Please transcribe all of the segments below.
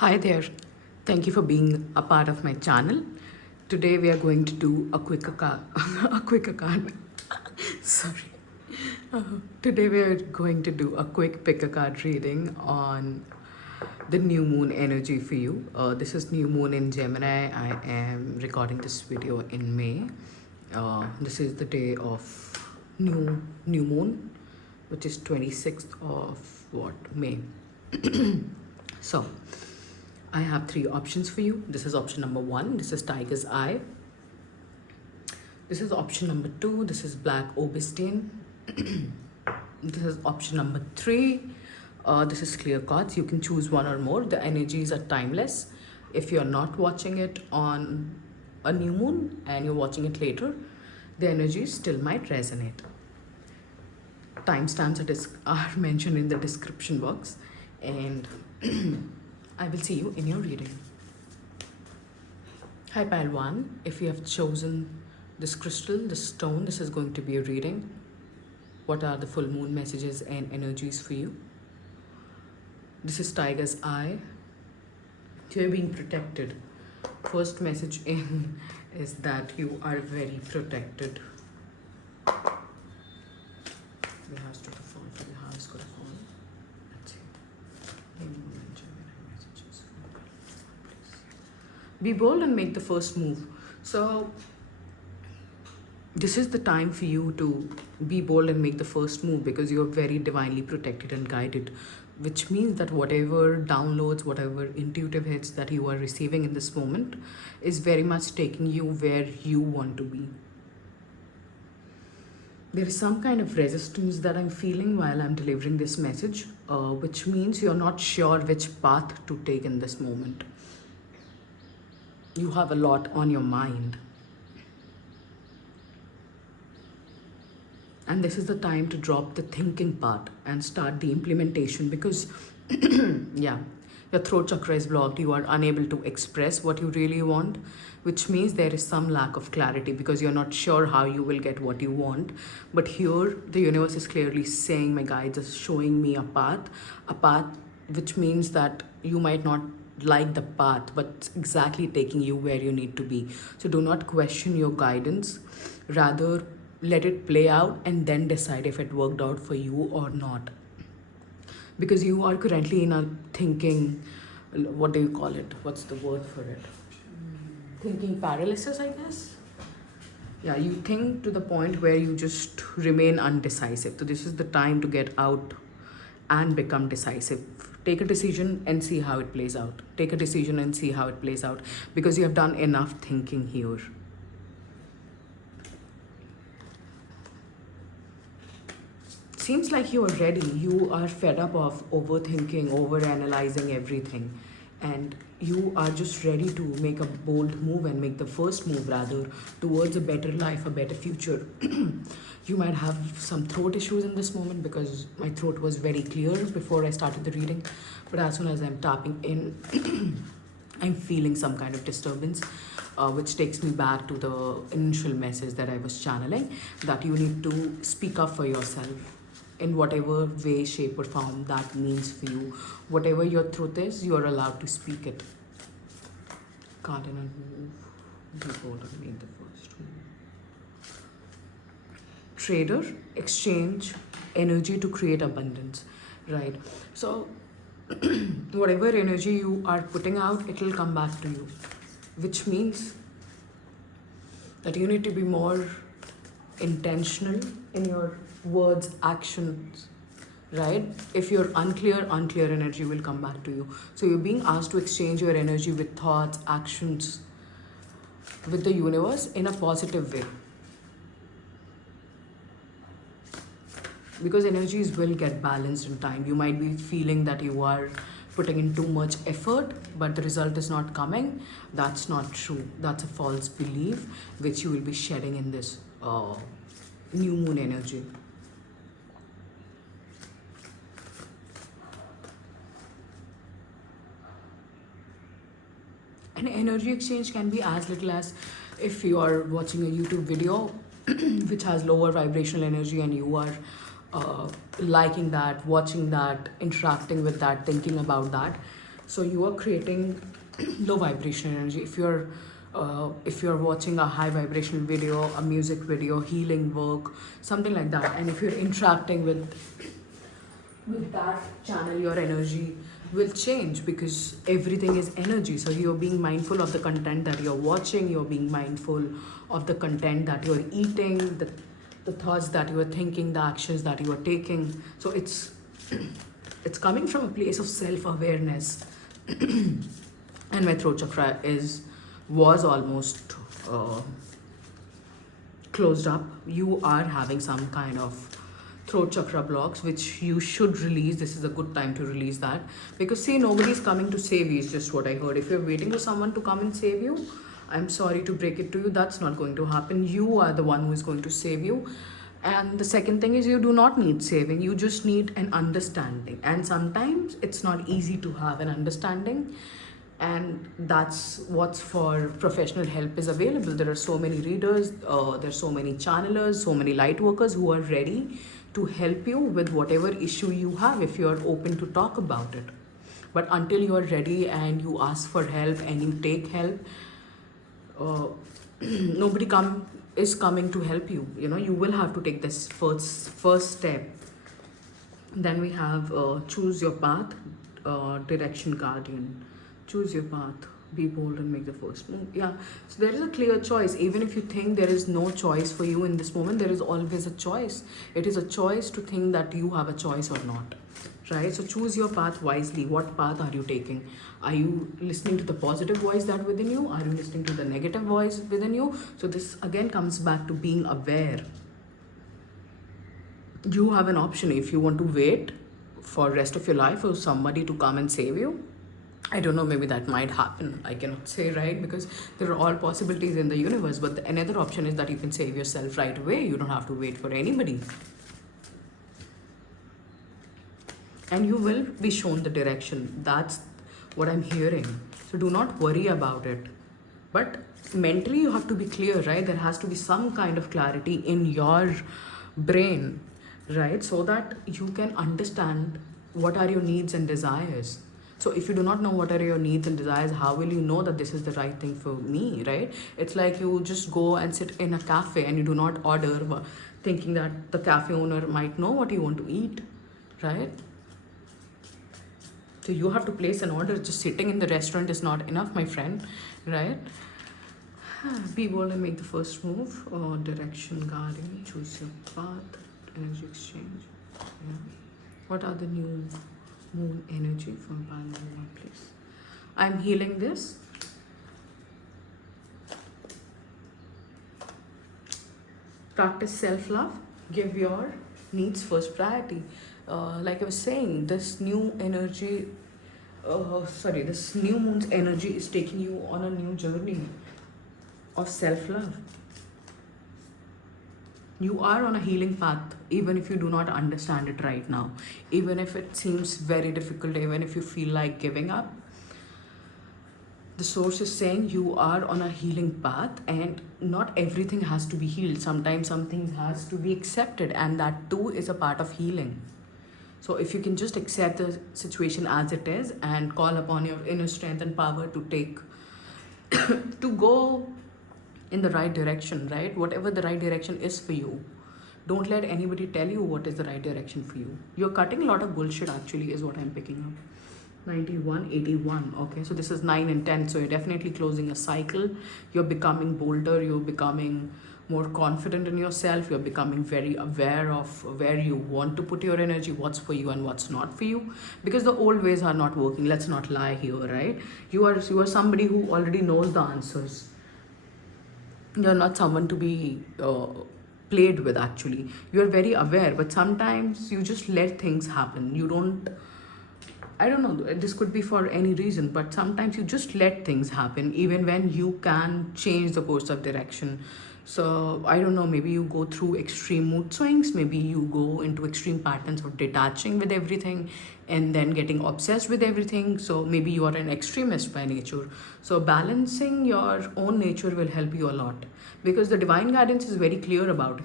Hi there. Thank you for being a part of my channel. Today we are going to do a a quick card. Sorry. Today we are going to do a quick pick a card reading on the new moon energy for you. This is new moon in Gemini. I am recording this video in May. This is the day of new moon, which is 26th of May. So I have three options for you. This is option number one. This is Tiger's Eye. This is option number two. This is Black Augustine. This is option number three. This is Clear Cards. You can choose one or more. The energies are timeless. If you're not watching it on a new moon and you're watching it later, the energies still might resonate. Timestamps are mentioned in the description box, and I will see you in your reading. Hi Pile 1, if you have chosen this crystal, this stone, this is going to be a reading. What are the full moon messages and energies for you? This is Tiger's Eye. You're being protected. First message in is that you are very protected. The house took a fall, the house got a fall. Let's see. Be bold and make the first move. So this is the time for you to be bold and make the first move, because you're very divinely protected and guided, which means that whatever downloads, whatever intuitive hits that you are receiving in this moment is very much taking you where you want to be. There is some kind of resistance that I'm feeling while I'm delivering this message, which means you're not sure which path to take in this moment. You have a lot on your mind. And this is the time to drop the thinking part and start the implementation, because yeah, your throat chakra is blocked. You are unable to express what you really want, which means there is some lack of clarity because you're not sure how you will get what you want. But here the universe is clearly saying, my guides are showing me a path, which means that you might not like the path, but it's exactly taking you where you need to be. So do not question your guidance, rather let it play out and then decide if it worked out for you or not. Because you are currently in a thinking, what do you call it? What's the word for it? Thinking paralysis, I guess. Yeah, you think to the point where you just remain undecisive. So this is the time to get out and become decisive. Take a decision and see how it plays out. Take a decision and see how it plays out, because you have done enough thinking here. Seems like you are ready. You are fed up of overthinking, overanalyzing everything, and you are just ready to make a bold move and make the first move rather towards a better life, a better future. You might have some throat issues in this moment, because my throat was very clear before I started the reading, but as soon as I'm tapping in, I'm feeling some kind of disturbance, which takes me back to the initial message that I was channeling, that you need to speak up for yourself in whatever way, shape or form that means for you. Whatever your truth is, you are allowed to speak it. Cardinal move. Be bold and make the first move. Trader, exchange energy to create abundance. Right. So whatever energy you are putting out, it will come back to you, which means that you need to be more intentional in your words, actions, right? If you're unclear energy will come back to you. So you're being asked to exchange your energy with thoughts, actions, with the universe in a positive way, because energies will get balanced in time. You might be feeling that you are putting in too much effort, but the result is not coming. That's not true. That's a false belief which you will be shedding in this new moon energy. An energy exchange can be as little as, if you are watching a YouTube video which has lower vibrational energy and you are liking that, watching that, interacting with that, thinking about that. So you are creating low vibration energy. If you're watching a high vibration video, a music video, healing work, something like that, and if you're interacting with that channel, your energy will change, because everything is energy. So you're being mindful of the content that you're watching, you're being mindful of the content that you're eating, the thoughts that you are thinking, the actions that you are taking. So it's coming from a place of self-awareness. And my throat chakra was almost closed up. You are having some kind of throat chakra blocks which you should release. This is a good time to release that, because see, nobody's coming to save you, is just what I heard. If you're waiting for someone to come and save you, I'm sorry to break it to you, that's not going to happen. You are the one who is going to save you. And the second thing is, you do not need saving, you just need an understanding. And sometimes it's not easy to have an understanding, and that's what's for professional help is available. There are so many readers, there's so many channelers, so many light workers who are ready to help you with whatever issue you have, if you are open to talk about it. But until you are ready and you ask for help and you take help, nobody is coming to help you. You will have to take this first step. Then we have choose your path, direction guardian. Choose your path, be bold and make the first move. Yeah, so there is a clear choice. Even if you think there is no choice for you in this moment, there is always a choice. It is a choice to think that you have a choice or not, right? So choose your path wisely. What path are you taking? Are you listening to the positive voice that within you? Are you listening to the negative voice within you? So this again comes back to being aware. You have an option. If you want to wait for rest of your life for somebody to come and save you, I don't know, maybe that might happen. I cannot say, right? Because there are all possibilities in the universe. But another option is that you can save yourself right away. You don't have to wait for anybody. And you will be shown the direction. That's what I'm hearing. So do not worry about it. But mentally, you have to be clear, right? There has to be some kind of clarity in your brain, right? So that you can understand what are your needs and desires. So if you do not know what are your needs and desires, how will you know that this is the right thing for me, right? It's like you just go and sit in a cafe and you do not order, thinking that the cafe owner might know what you want to eat, right? So you have to place an order. Just sitting in the restaurant is not enough, my friend, right? Be bold and make the first move. Direction guardian, choose your path, energy exchange. Yeah. What are the new moon energy from Paranormal, please? I'm healing this. Practice self-love. Give your needs first priority. Like I was saying, this new energy, this new moon's energy is taking you on a new journey of self-love. You are on a healing path, even if you do not understand it right now. Even if it seems very difficult, even if you feel like giving up. The source is saying you are on a healing path, and not everything has to be healed. Sometimes something has to be accepted, and that too is a part of healing. So if you can just accept the situation as it is and call upon your inner strength and power to take, to go in the right direction, right? Whatever the right direction is for you. Don't let anybody tell you what is the right direction for you. You're cutting a lot of bullshit, actually, is what I'm picking up. 91, 81. Okay, so this is 9 and 10. So you're definitely closing a cycle. You're becoming bolder. You're becoming more confident in yourself. You're becoming very aware of where you want to put your energy, what's for you and what's not for you. Because the old ways are not working. Let's not lie here, right? You are somebody who already knows the answers. You're not someone to be played with, actually. You're very aware, but sometimes you just let things happen. You don't, I don't know, this could be for any reason, but sometimes you just let things happen, even when you can change the course of direction. So I don't know, maybe you go through extreme mood swings, maybe you go into extreme patterns of detaching with everything and then getting obsessed with everything. So maybe you are an extremist by nature. So balancing your own nature will help you a lot, because the divine guidance is very clear about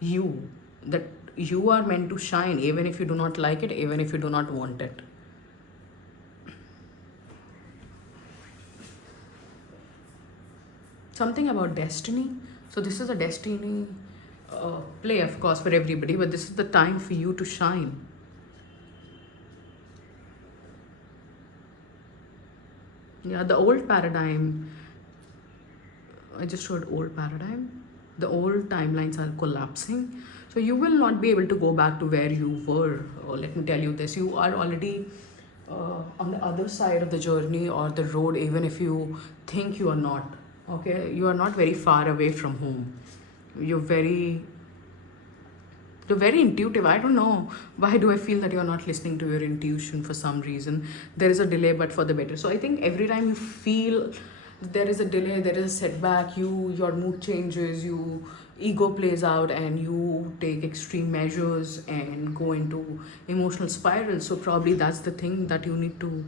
you, that you are meant to shine, even if you do not like it, even if you do not want it. Something about destiny. So this is a destiny play, of course, for everybody, but this is the time for you to shine. Yeah, the old paradigm, I just showed old paradigm. The old timelines are collapsing. So you will not be able to go back to where you were. Let me tell you this, you are already on the other side of the journey or the road, even if you think you are not. Okay, you are not very far away from home. You're very intuitive. I don't know why do I feel that you're not listening to your intuition for some reason. There is a delay, but for the better. So I think every time you feel there is a delay, there is a setback, your mood changes, you ego plays out, and you take extreme measures and go into emotional spirals. So probably that's the thing that you need to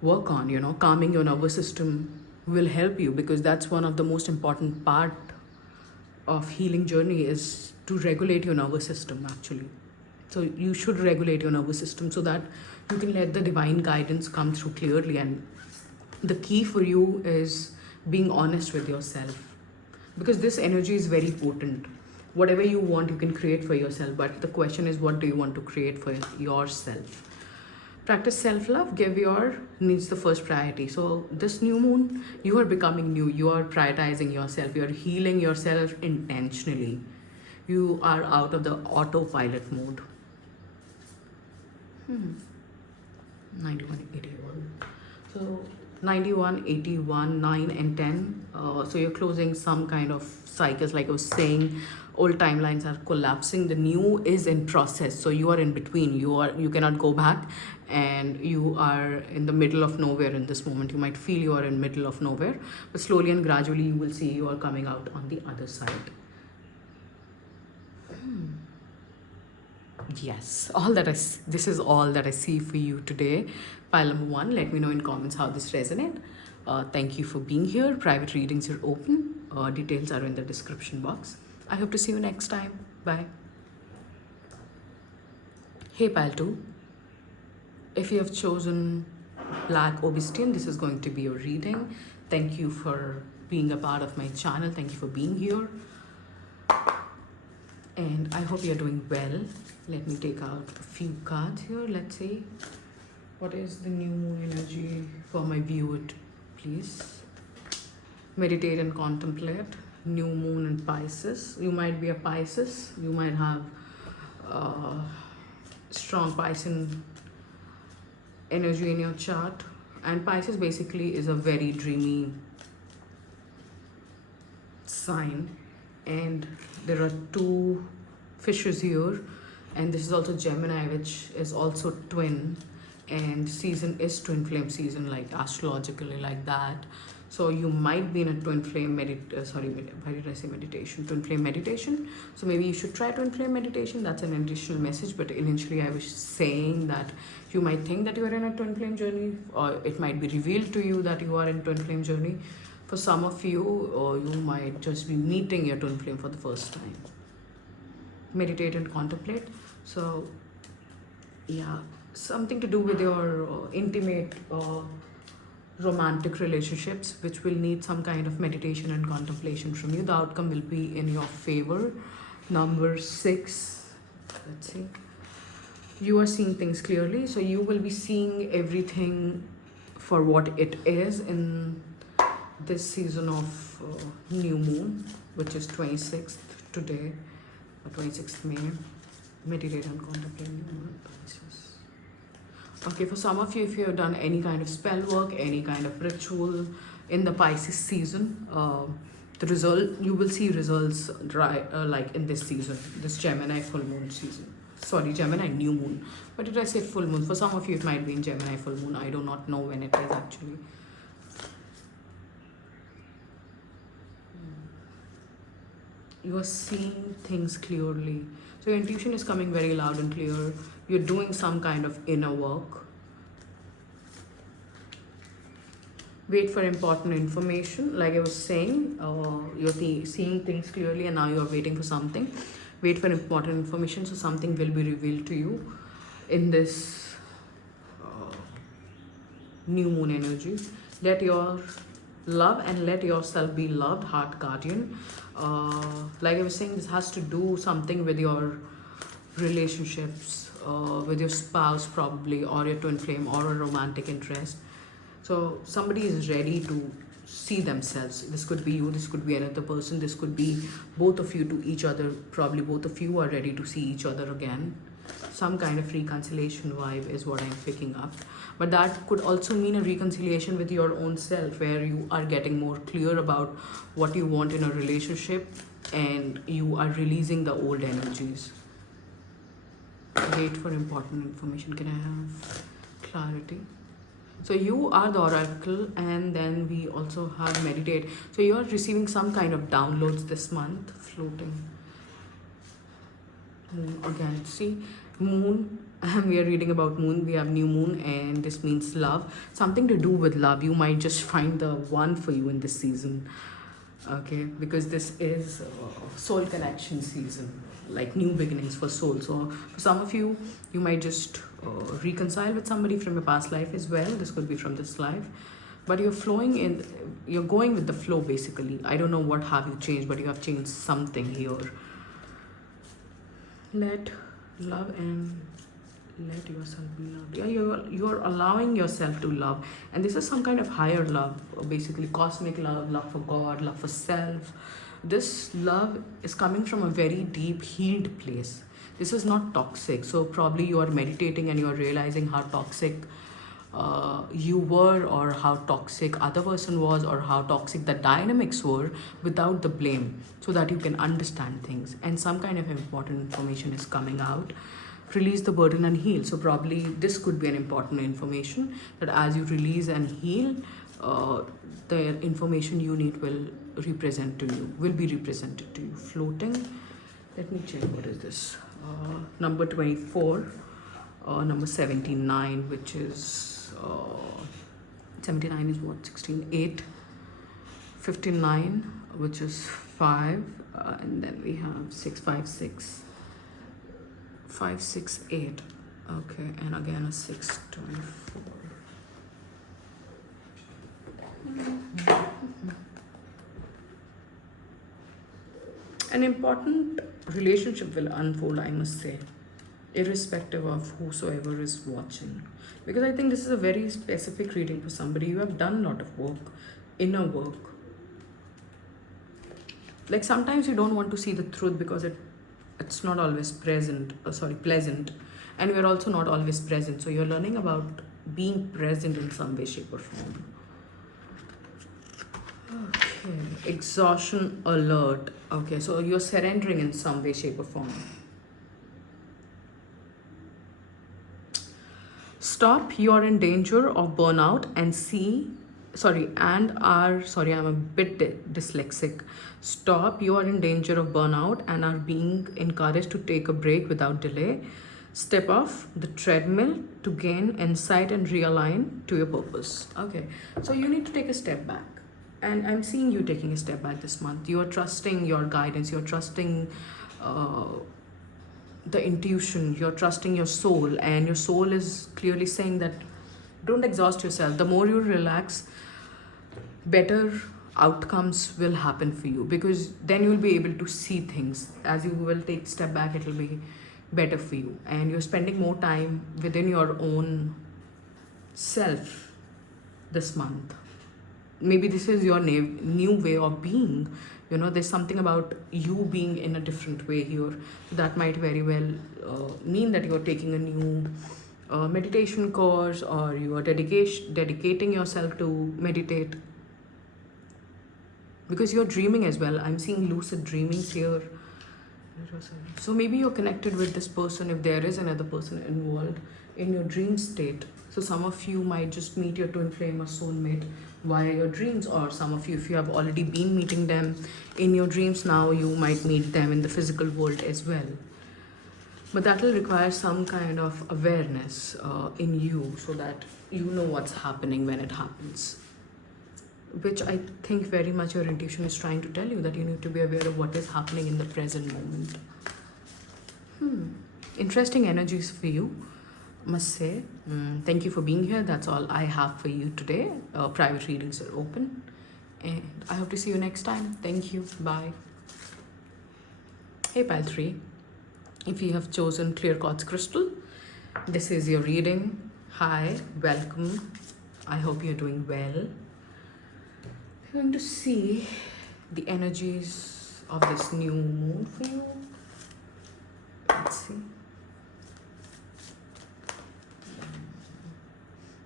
work on. Calming your nervous system will help you, because that's one of the most important part of healing journey, is to regulate your nervous system actually. So you should regulate your nervous system so that you can let the divine guidance come through clearly. And the key for you is being honest with yourself, because this energy is very potent. Whatever you want, you can create for yourself, but the question is, what do you want to create for yourself? Practice self-love, give your needs the first priority. So this new moon, you are becoming new, you are prioritizing yourself, you are healing yourself intentionally. You are out of the autopilot mode. 9181. So 91, 81, 9 and 10. So you're closing some kind of cycles. Like I was saying, old timelines are collapsing, the new is in process. So you are in between, you cannot go back, and you are in the middle of nowhere in this moment. You might feel you are in middle of nowhere, but slowly and gradually you will see you are coming out on the other side. Yes, this is all that I see for you today. Pile number 1, let me know in comments how this resonates. Thank you for being here. Private readings are open. Details are in the description box. I hope to see you next time. Bye. Hey Pile 2, if you have chosen Black Obsidian, this is going to be your reading. Thank you for being a part of my channel. Thank you for being here. And I hope you're doing well. Let me take out a few cards here. Let's see. What is the new moon energy for my viewer, please? Meditate and contemplate. New moon in Pisces. You might be a Pisces. You might have strong Piscean energy in your chart. And Pisces basically is a very dreamy sign. And there are 2 fishes here, and this is also Gemini, which is also twin, and season is twin flame season, like astrologically like that. So you might be in a twin flame meditation, twin flame meditation. So maybe you should try twin flame meditation. That's an additional message, but initially I was saying that you might think that you are in a twin flame journey, or it might be revealed to you that you are in twin flame journey. For some of you, you might just be meeting your twin flame for the first time. Meditate and contemplate. So, yeah, something to do with your intimate romantic relationships, which will need some kind of meditation and contemplation from you. The outcome will be in your favor. Number 6, let's see. You are seeing things clearly. So you will be seeing everything for what it is in this season of new moon, which is 26th today, 26th May. Meditate and contemplate new moon. Okay, for some of you, if you have done any kind of spell work, any kind of ritual in the Pisces season, the result, you will see results like in this season, this Gemini full moon season. Sorry, Gemini new moon. But did I say full moon? For some of you, it might be in Gemini full moon. I do not know when it is actually. You are seeing things clearly. So your intuition is coming very loud and clear. You're doing some kind of inner work. Wait for important information. Like I was saying, you're seeing things clearly, and now you're waiting for something. Wait for important information, so something will be revealed to you in this new moon energy. Let your Love and let yourself be loved, heart guardian. Like I was saying, this has to do something with your relationships, with your spouse probably, or your twin flame, or a romantic interest. So somebody is ready to see themselves. This could be you, this could be another person, this could be both of you to each other. Probably both of you are ready to see each other again. Some kind of reconciliation vibe is what I'm picking up. But that could also mean a reconciliation with your own self, where you are getting more clear about what you want in a relationship and you are releasing the old energies. Wait for important information. Can I have clarity? So you are the oracle, and then we also have meditate. So you are receiving some kind of downloads this month. Floating moon again. See, moon. We are reading about moon. We have new moon, and this means love. Something to do with love. You might just find the one for you in this season. Okay, because this is soul connection season, like new beginnings for soul. So for some of you, you might just reconcile with somebody from your past life as well. This could be from this life, but you're flowing in, you're going with the flow basically. I don't know what have you changed, but you have changed something here. Let love and let yourself be loved. Yeah, you're allowing yourself to love, and this is some kind of higher love, basically cosmic love, love for God, love for self. This love is coming from a very deep healed place. This is not toxic. So probably you are meditating and you are realizing how toxic you were, or how toxic other person was, or how toxic the dynamics were, without the blame, so that you can understand things. And some kind of important information is coming out. Release the burden and heal. So probably this could be an important information, that as you release and heal, the information you need will be represented to you. Floating. Let me check what is this. Number 24, number 79, which is 79 is what, 16, 8, 59, which is 5, and then we have 6, 5, 6, 5, 6, 8. Okay, and again a 6, 24. An important relationship will unfold, I must say, irrespective of whosoever is watching. Because I think this is a very specific reading for somebody. You have done a lot of work, inner work. Like sometimes you don't want to see the truth because it's not always pleasant, and we're also not always present. So you're learning about being present in some way, shape or form. Okay, exhaustion alert. Okay, so you're surrendering in some way, shape or form. Stop, you're in danger of burnout and I'm a bit dyslexic. Stop, you are in danger of burnout and are being encouraged to take a break without delay. Step off the treadmill to gain insight and realign to your purpose. Okay, so you need to take a step back. And I'm seeing you taking a step back this month. You are trusting your guidance. You're trusting the intuition. You're trusting your soul. And your soul is clearly saying that don't exhaust yourself. The more you relax, better outcomes will happen for you. Because then you'll be able to see things. As you will take a step back, it will be better for you. And you're spending more time within your own self this month. Maybe this is your new way of being. You know, there's something about you being in a different way here. That might very well mean that you're taking a new meditation course, or you are dedicating yourself to meditate. Because you're dreaming as well. I'm seeing lucid dreamings here. So maybe you're connected with this person, if there is another person involved, in your dream state. So some of you might just meet your twin flame or soulmate via your dreams, or some of you, if you have already been meeting them in your dreams, now you might meet them in the physical world as well. But that will require some kind of awareness in you, so that you know what's happening when it happens. Which I think very much your intuition is trying to tell you, that you need to be aware of what is happening in the present moment. Interesting energies for you, must say. Thank you for being here. That's all I have for you today. Private readings are open. And I hope to see you next time. Thank you. Bye. Hey, Pile 3. If you have chosen Clear Quartz Crystal, this is your reading. Hi, welcome. I hope you're doing well. I'm going to see the energies of this new moon for you. Let's see.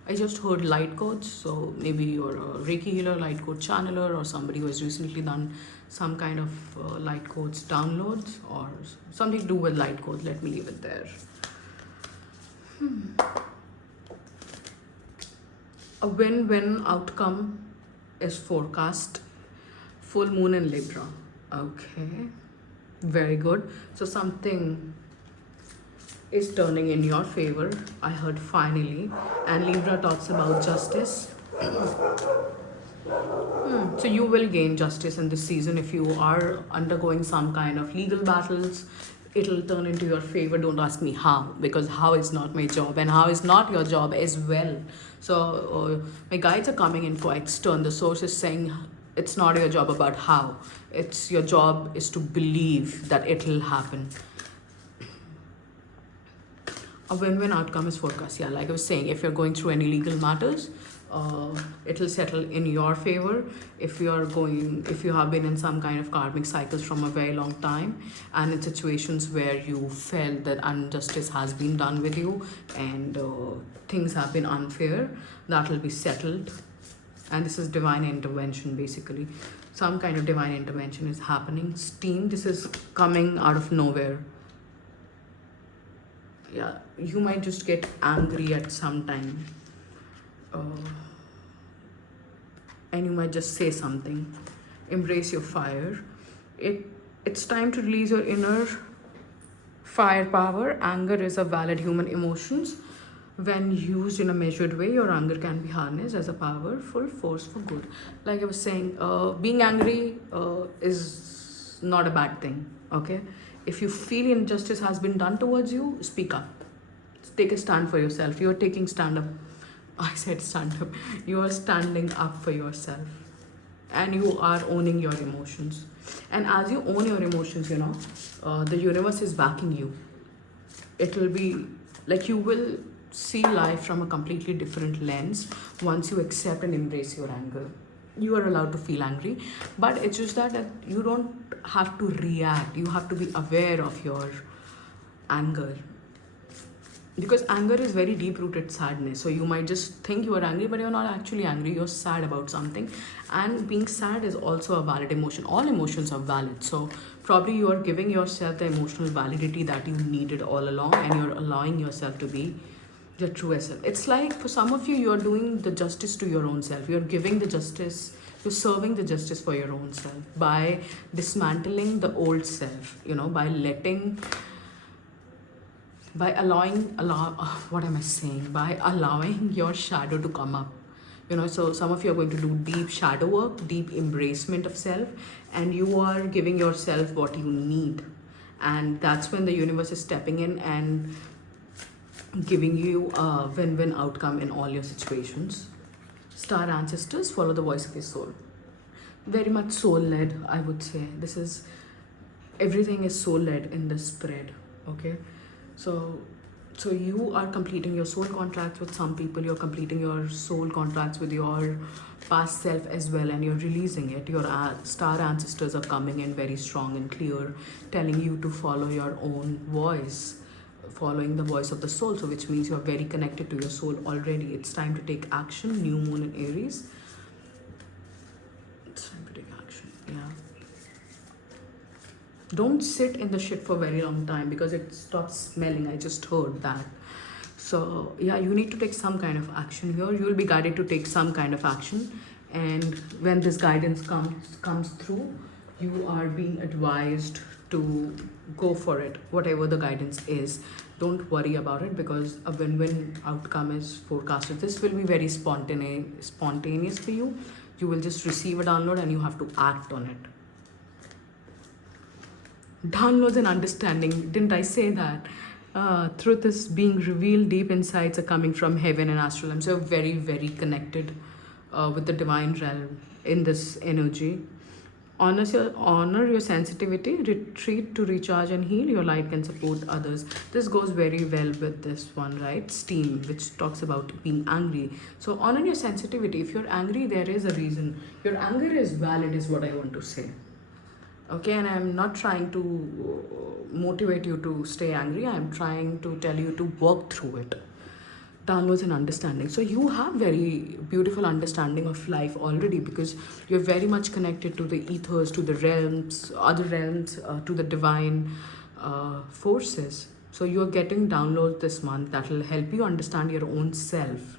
I just heard light codes, so maybe you're a Reiki healer, light code channeler, or somebody who has recently done some kind of light codes downloads or something to do with light codes. Let me leave it there. A win-win outcome is forecast. Full moon in Libra. Okay, very good. So something is turning in your favor. I heard finally. And Libra talks about justice. So you will gain justice in this season. If you are undergoing some kind of legal battles, it'll turn into your favor. Don't ask me how, because how is not my job, and how is not your job as well. So my guides are coming in for extern. The source is saying it's not your job about how. It's your job is to believe that it'll happen. A win-win outcome is forecast. Yeah, like I was saying, if you're going through any legal matters, it'll settle in your favor. If you have been in some kind of karmic cycles from a very long time, and in situations where you felt that injustice has been done with you and things have been unfair, that will be settled. And this is divine intervention, basically. Some kind of divine intervention is happening. Steam, this is coming out of nowhere. Yeah, you might just get angry at some time. And you might just say something. Embrace your fire. It's time to release your inner firepower. Anger is a valid human emotions. When used in a measured way, your anger can be harnessed as a powerful force for good. Like I was saying, being angry is not a bad thing, okay? If you feel injustice has been done towards you, speak up. Take a stand for yourself. You are taking stand up. I said stand up. You are standing up for yourself. And you are owning your emotions. And as you own your emotions, the universe is backing you. It will be like you will see life from a completely different lens once you accept and embrace your anger. You are allowed to feel angry, but it's just that you don't have to react. You have to be aware of your anger, because anger is very deep-rooted sadness. So you might just think you are angry, but you're not actually angry. You're sad about something, and being sad is also a valid emotion. All emotions are valid. So probably you are giving yourself the emotional validity that you needed all along, and you're allowing yourself to be your truest self. It's like for some of you, you're doing the justice to your own self. You're giving the justice, you're serving the justice for your own self by dismantling the old self, by allowing your shadow to come up. So some of you are going to do deep shadow work, deep embracement of self, and you are giving yourself what you need. And that's when the universe is stepping in and giving you a win-win outcome in all your situations. Star ancestors, follow the voice of your soul. Very much soul-led, I would say. Everything is soul-led in this spread, okay? So you are completing your soul contracts with some people. You're completing your soul contracts with your past self as well, and you're releasing it. Your star ancestors are coming in very strong and clear, telling you to follow your own voice, following the voice of the soul. So which means you're very connected to your soul already. It's time to take action. New moon in Aries. It's time to take action. Yeah. Don't sit in the shit for a very long time, because it stops smelling. I just heard that. So yeah, you need to take some kind of action here. You will be guided to take some kind of action, and when this guidance comes through, you are being advised to go for it. Whatever the guidance is, don't worry about it, because a win-win outcome is forecasted. This will be very spontaneous for you. You will just receive a download and you have to act on it. Downloads and understanding. Didn't I say that? Truth is being revealed. Deep insights are coming from heaven and astral. I'm so very, very connected with the divine realm in this energy. Honor your sensitivity, retreat to recharge and heal. Your light can support others. This goes very well with this one, right? Steam, which talks about being angry. So honor your sensitivity. If you're angry, there is a reason. Your anger is valid, is what I want to say. Okay, and I'm not trying to motivate you to stay angry. I'm trying to tell you to work through it. Downloads and understanding. So you have very beautiful understanding of life already, because you're very much connected to the ethers, to the realms, other realms, to the divine forces. So you're getting downloads this month that will help you understand your own self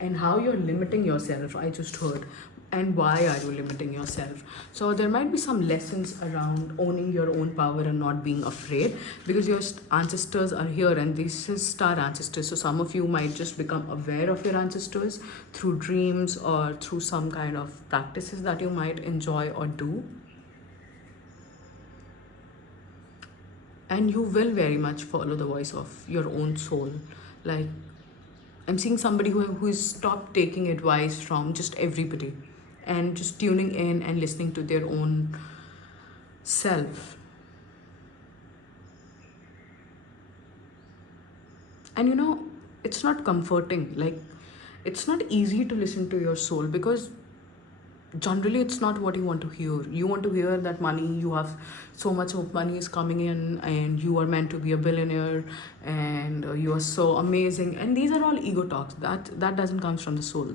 and how you're limiting yourself. I just heard. And why are you limiting yourself? So there might be some lessons around owning your own power and not being afraid, because your ancestors are here, and this is star ancestors. So some of you might just become aware of your ancestors through dreams or through some kind of practices that you might enjoy or do. And you will very much follow the voice of your own soul. Like, I'm seeing somebody who's stopped taking advice from just everybody and just tuning in and listening to their own self. And it's not comforting. Like, it's not easy to listen to your soul, because generally it's not what you want to hear. You want to hear that you have so much of money is coming in, and you are meant to be a billionaire, and you are so amazing, and these are all ego talks. That doesn't come from the soul.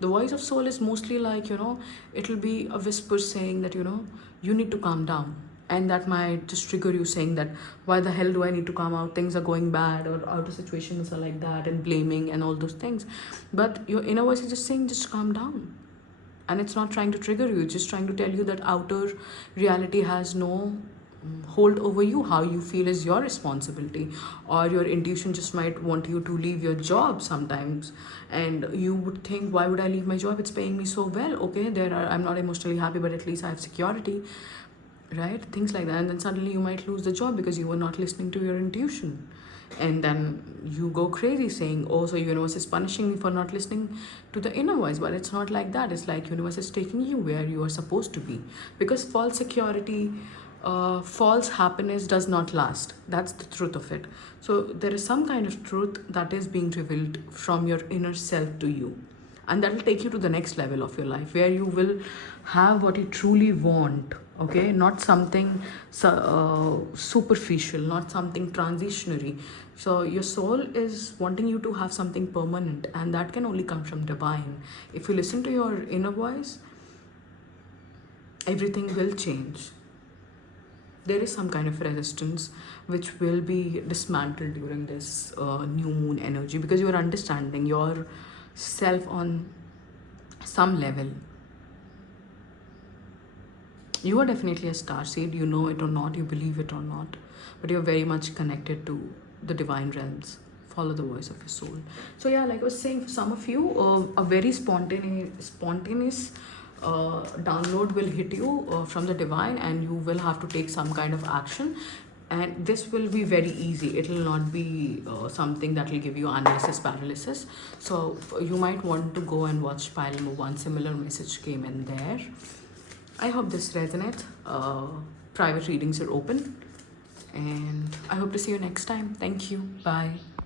The voice of soul is mostly like, it'll be a whisper saying that, you need to calm down. And that might just trigger you saying that, why the hell do I need to come out? Things are going bad, or outer situations are like that, and blaming and all those things. But your inner voice is just saying, just calm down. And it's not trying to trigger you. It's just trying to tell you that outer reality has no hold over you. How you feel is your responsibility. Or your intuition just might want you to leave your job sometimes, and you would think, why would I leave my job? It's paying me so well. Okay, I'm not emotionally happy, but at least I have security, right? Things like that. And then suddenly you might lose the job because you were not listening to your intuition. And then you go crazy saying, oh, so universe is punishing me for not listening to the inner voice. But it's not like that. It's like universe is taking you where you are supposed to be, because false security, false happiness does not last. That's the truth of it. So there is some kind of truth that is being revealed from your inner self to you, and that will take you to the next level of your life, where you will have what you truly want. Okay, not something superficial, not something transitionary. So your soul is wanting you to have something permanent, and that can only come from divine. If you listen to your inner voice, everything will change. There is some kind of resistance which will be dismantled during this new moon energy, because you are understanding your self on some level. You are definitely a star seed, you know it or not, you believe it or not, but you're very much connected to the divine realms. Follow the voice of your soul. So yeah, like I was saying, for some of you, a very spontaneous download will hit you from the divine, and you will have to take some kind of action. And this will be very easy. It will not be something that will give you analysis paralysis. So you might want to go and watch Paranormal. One similar message came in there. I hope this resonates. Private readings are open, and I hope to see you next time. Thank you. Bye.